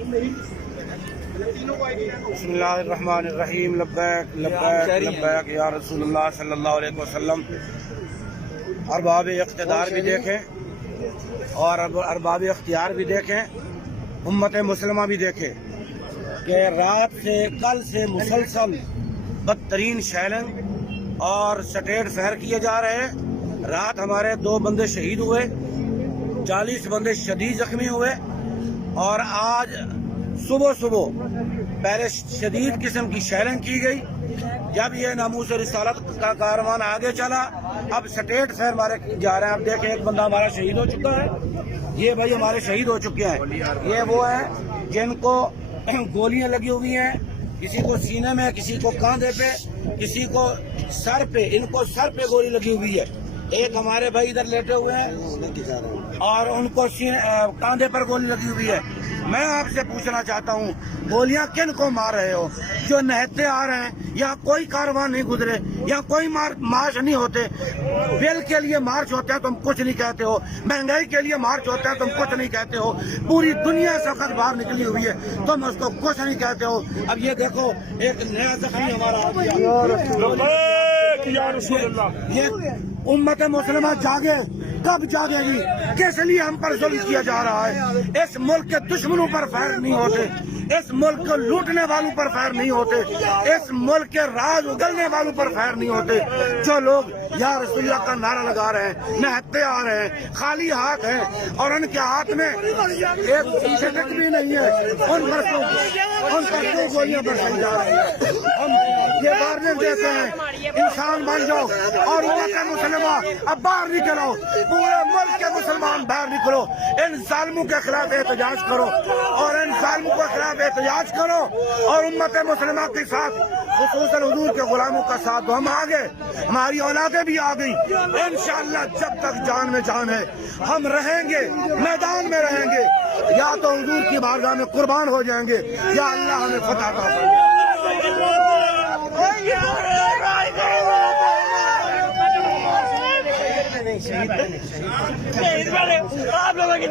بسم اللہ الرحمن الرحیم لبیک لبیک لبیک یا رسول اللہ صلی اللہ علیہ وسلم۔ ارباب اقتدار بھی دیکھیں اور ارباب اختیار بھی دیکھیں، امت مسلمہ بھی دیکھیں کہ رات سے کل سے مسلسل بدترین شیلنگ اور سٹیٹ فائر کیے جا رہے ہیں۔ رات ہمارے 2 بندے شہید ہوئے، 40 بندے شدید زخمی ہوئے، اور آج صبح پہلے شدید قسم کی شیلنگ کی گئی۔ جب یہ ناموس رسالت کا کاروان آگے چلا، اب سٹیٹ فائر مارے جا رہے ہیں۔ اب دیکھیں ایک بندہ ہمارا شہید ہو چکا ہے، یہ بھائی ہمارے شہید ہو چکے ہیں۔ یہ وہ ہیں جن کو گولیاں لگی ہوئی ہیں، کسی کو سینے میں، کسی کو کاندھے پہ، کسی کو سر پہ، ان کو سر پہ گولی لگی ہوئی ہے۔ ایک ہمارے بھائی ادھر لیٹے ہوئے ہیں اور ان کو کاندھے پر گولی لگی ہوئی ہے۔ میں آپ سے پوچھنا چاہتا ہوں، گولیاں کن کو مار رہے ہو؟ جو نہتے آ رہے ہیں، یا کوئی کاروان نہیں گزرے، یا کوئی مارچ نہیں ہوتے، بل کے لیے مارچ ہوتا ہے تم کچھ نہیں کہتے ہو، مہنگائی کے لیے مارچ ہوتا ہے تم کچھ نہیں کہتے ہو، پوری دنیا سے وقت باہر نکلی ہوئی ہے، تم اس کو کچھ نہیں کہتے ہو۔ اب یہ دیکھو ایک نیا زخمی ہمارا آ گیا۔ یہ امت مسلمہ جاگے، کب جاگے گی؟ کس لیے ہم پر ظلم کیا جا رہا ہے؟ اس ملک کے دشمنوں پر فائر نہیں ہوتے، اس ملک کو لوٹنے والوں پر فائر نہیں ہوتے، اس ملک کے راز اگلنے والوں پر فائر نہیں ہوتے۔ جو لوگ یا رسول اللہ کا نعرہ لگا رہے ہیں، نہتے آ رہے ہیں، خالی ہاتھ ہیں، اور ان کے ہاتھ میں ایک شٹک بھی نہیں ہے، ان پر کیوں گولیاں برسائی جا رہی ہیں؟ ہم یہ وارننگ دیتے ہیں، انسان بن جاؤ اور امت مسلمہ اب باہر نکلو، پورے ملک کے مسلمان باہر نکلو، ان ظالموں کے خلاف احتجاج کرو، اور ان ظالموں کے خلاف احتجاج کرو، اور امت مسلمہ کے ساتھ خصوصاً حضور کے غلاموں کا ساتھ دو۔ ہم آگے، ہماری اولادیں بھی آ گئی، انشاءاللہ جب تک جان میں جان ہے ہم رہیں گے، میدان میں رہیں گے، یا تو حضور کی بارگاہ میں قربان ہو جائیں گے، یا اللہ ہمیں فتح عطا فرمائے۔ آپ لوگوں کی